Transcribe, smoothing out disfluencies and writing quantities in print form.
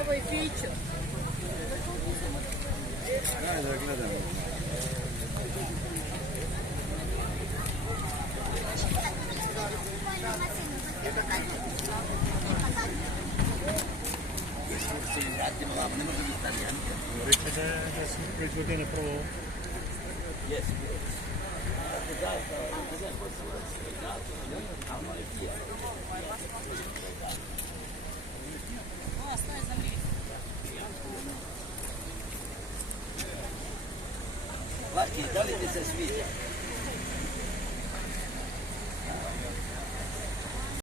Evo i Fićo. Ajde, gledamo. Rekli da su proizvodene prvo. Laki, da li ti se sviđa?